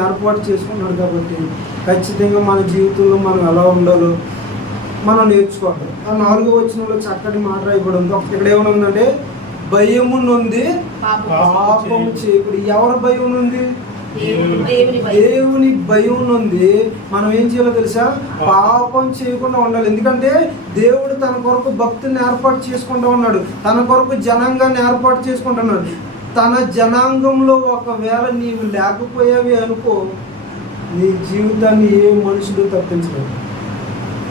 ఏర్పాటు చేసుకున్నాడు కాబట్టి ఖచ్చితంగా మన జీవితంలో మనం ఎలా ఉండాలో మనం నేర్చుకోవాలి. ఆ 4వ వచనంలో చక్కటి మాట రాయబడి ఉంది. ఇక్కడ ఏమనుందంటే భయము నుండి పాపము చేయకుడి. ఎవరి భయం నుండి? దేవుని భయం నుండి మనం ఏం చేయాలో తెలుసా? పాపం చేయకుండా ఉండాలి. ఎందుకంటే దేవుడు తన కొరకు భక్తుల్ని ఏర్పాటు చేసుకుంటూ ఉన్నాడు, తన కొరకు జనాంగాన్ని ఏర్పాటు చేసుకుంటున్నాడు. తన జనాంగంలో ఒకవేళ నీవు లేకపోయావి అనుకో, నీ జీవితాన్ని ఏ మనుషుడు తప్పించలేడు.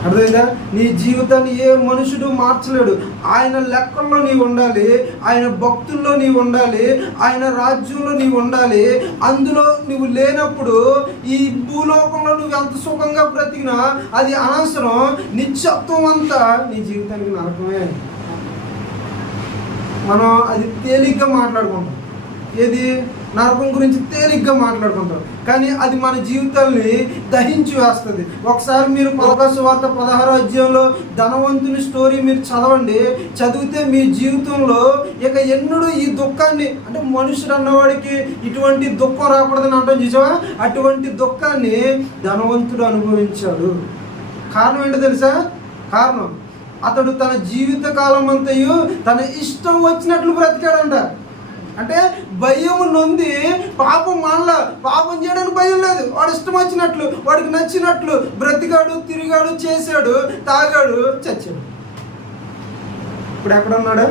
అర్థమైందా? నీ జీవితాన్ని ఏ మనుషుడు మార్చలేడు. ఆయన లెక్కల్లో నీవు ఉండాలి, ఆయన భక్తుల్లో నీవు ఉండాలి, ఆయన రాజ్యంలో నీవు ఉండాలి. అందులో నువ్వు లేనప్పుడు ఈ భూలోకంలో నువ్వు ఎంత సుఖంగా బ్రతికినా అది అనవసరం. నిత్యత్వం అంతా నీ జీవితానికి నరకమే. మనం అది తేలిగ్గా మాట్లాడుకుంటాం. ఏది? నరకం గురించి తేలిగ్గా మాట్లాడుకుంటాం, కానీ అది మన జీవితాన్ని దహించి వేస్తుంది. ఒకసారి మీరు లూకా సువార్త 16వ అధ్యాయంలో ధనవంతుని స్టోరీ మీరు చదవండి. చదివితే మీ జీవితంలో ఇక ఎన్నడూ ఈ దుఃఖాన్ని, అంటే మనుషుడు అన్నవాడికి ఇటువంటి దుఃఖం రాకూడదని అంటాం చూసావా, అటువంటి దుఃఖాన్ని ధనవంతుడు అనుభవించాడు. కారణం ఏంటో తెలుసా? కారణం అతడు తన జీవిత కాలం అంతయు తన ఇష్టం వచ్చినట్లు బ్రతికాడంట. అంటే భయం నొంది పాపం మానలా, పాపం చేయడానికి భయం లేదు. వాడు ఇష్టం వచ్చినట్లు, వాడికి నచ్చినట్లు బ్రతికాడు, తిరిగాడు, చేశాడు, తాగాడు, చచ్చాడు. ఇప్పుడు ఎక్కడ ఉన్నాడు?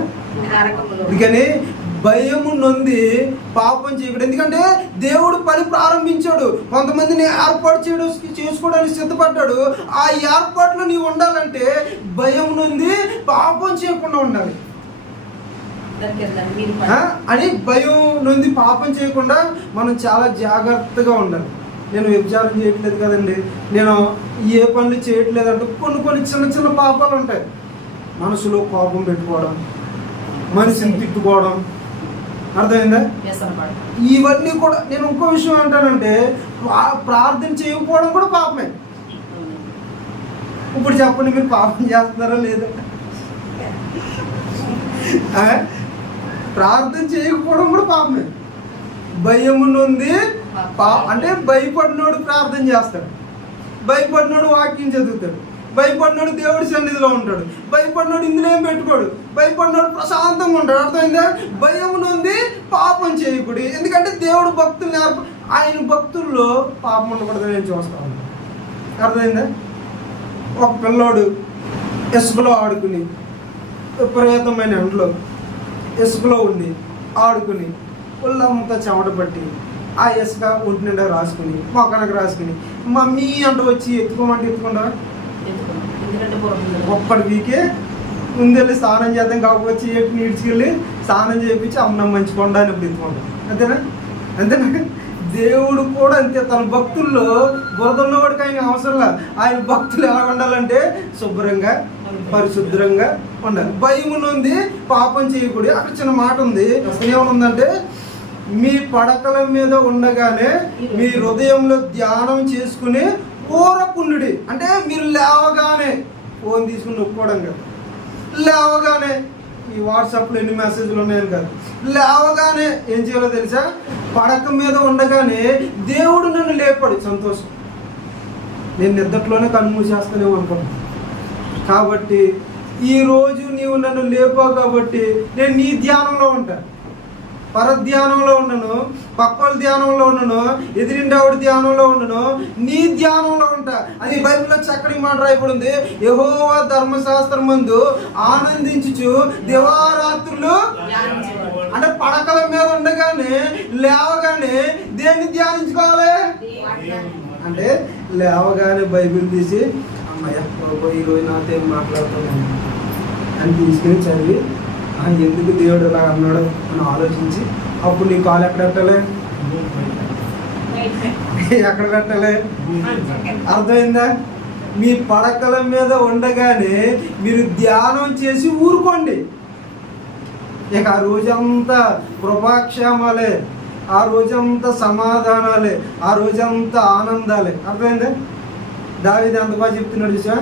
అందుకని భయము నొంది పాపం చేయకూడదు. ఎందుకంటే దేవుడు పని ప్రారంభించాడు, కొంతమందిని ఏర్పాటు చేసుకోవడానికి సిద్ధపడ్డాడు. ఆ ఏర్పాట్లో నీవు ఉండాలంటే భయం నొంది పాపం చేయకుండా ఉండాలి. అని భయం నుండి పాపం చేయకుండా మనం చాలా జాగ్రత్తగా ఉండాలి. నేను వ్యభిచారం చేయట్లేదు కదండి, నేను ఏ పనులు చేయట్లేదు అంటే కొన్ని చిన్న చిన్న పాపాలు ఉంటాయి. మనసులో కోపం పెట్టుకోవడం, మనిషిని తిట్టుకోవడం, అర్థమైందా? ఇవన్నీ కూడా. నేను ఇంకో విషయం ఏంటంటే ప్రార్థన చేయకపోవడం కూడా పాపమే. ఇప్పుడు చెప్పండి, మీరు పాపం చేస్తున్నారా లేదా? ప్రార్థన చేయకపోవడం కూడా పాపమే. భయము నుండి అంటే భయపడినోడు ప్రార్థన చేస్తాడు, భయపడినోడు వాక్యం చదువుతాడు, భయపడినోడు దేవుడి సన్నిధిలో ఉంటాడు, భయపడినోడు ఇందులో ఏం పెట్టుకోడు, భయపడినోడు ప్రశాంతంగా ఉంటాడు. అర్థమైందా? భయం నుండి పాపం చేయకూడదు. ఎందుకంటే దేవుడు భక్తుల్ని ఆయన భక్తుల్లో పాపం ఉండకూడదని నేను చూస్తా ఉన్నాను. అర్థమైందా? ఒక పిల్లోడు ఇసుకలో ఆడుకుని, విపరీతమైన ఎండలో ఇసుకలో ఉండి ఆడుకుని ఒళ్ళంతా చెమట పట్టి ఆ ఇసుక ఒంటి నిండా రాసుకుని మొక్కనకు రాసుకుని మమ్మీ అంటూ వచ్చి ఎత్తుకోమంటే ఎత్తుకుంటావా? ఒక్కడి వీకే ముందెళ్ళి స్నానం చేద్దాం కాకపోతే ఎట్టు నీడ్చుకెళ్ళి స్నానం చేయించి అమ్మనం మంచి కొండ అని ఎత్తుకుంటాం. అంతేనా? అంతేనా? దేవుడు కూడా అంతే. తన భక్తుల్లో బురద ఉన్నవాడికి ఆయన అవసరంలా. ఆయన భక్తులు ఎలా ఉండాలంటే శుభ్రంగా పరిశుభ్రంగా ఉండాలి. భయం ఉంది పాపం చేయకూడదు. అక్కడ చిన్న మాట ఉంది, ఏమనుందంటే మీ పడకల మీద ఉండగానే మీ హృదయంలో ధ్యానం చేసుకుని ఊరకుండుడి. అంటే మీరు లేవగానే ఫోన్ తీసుకుని నొక్కోవడం కాదు, లేవగానే ఈ వాట్సాప్లో ఎన్ని మెసేజ్లు ఉన్నాయని కాదు, లేవగానే ఏం చేయాలో తెలుసా? పడక మీద ఉండగానే దేవుడు నన్ను లేపాడు, సంతోషం. నేను నిద్రలోనే కన్ను మూసేస్తానేమో అనుకున్నాను. కాబట్టి ఈరోజు నీవు నన్ను లేపావు కాబట్టి నేను నీ ధ్యానంలో ఉంటాను, పరధ్యానంలో ఉండను, పక్కల ధ్యానంలో ఉండను, ఎదిరిండావుడి ధ్యానంలో ఉండను, నీ ధ్యానంలో ఉంటా. అది బైబిల్లో చక్కటి మాట రాయబడింది, యెహోవా ధర్మశాస్త్రమందు ఆనందించుచు దివారాత్రులు. అంటే పడకల మీద ఉండగానే లేవగానే దేన్ని ధ్యానించుకోవాలి అంటే లేవగానే బైబిల్ తీసి అమ్మయ్య బాబు ఈరోజు నాతో ఏం మాట్లాడుతున్నాను అని తీసుకుని చదివి ఎందుకు దేవుడు ఇలా అన్నాడు అని ఆలోచించి అప్పుడు నీ కాలు ఎక్కడ పెట్టాలి, ఎక్కడ పెట్టాలి? అర్థమైందా? మీ పడకల మీద ఉండగానే మీరు ధ్యానం చేసి ఊరుకోండి. ఇక ఆ రోజంతా కృపాక్షేమాలే, ఆ రోజంతా సమాధానాలే, ఆ రోజంతా ఆనందాలే. అర్థమైందే? దావీదు ఎంత బాగా చెప్తున్నాడు చూసా.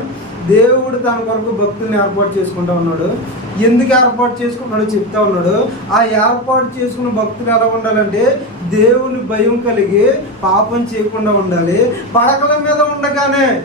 దేవుడు తన కొరకు భక్తుల్ని ఏర్పాటు చేసుకుంటా ఉన్నాడు. ఎందుకు ఏర్పాటు చేసుకున్నాడో చెప్తా ఉన్నాడు. ఆ ఏర్పాటు చేసుకున్న భక్తులు ఎలా ఉండాలంటే దేవుని భయం కలిగి పాపం చేయకుండా ఉండాలి. పడకల మీద ఉండగానే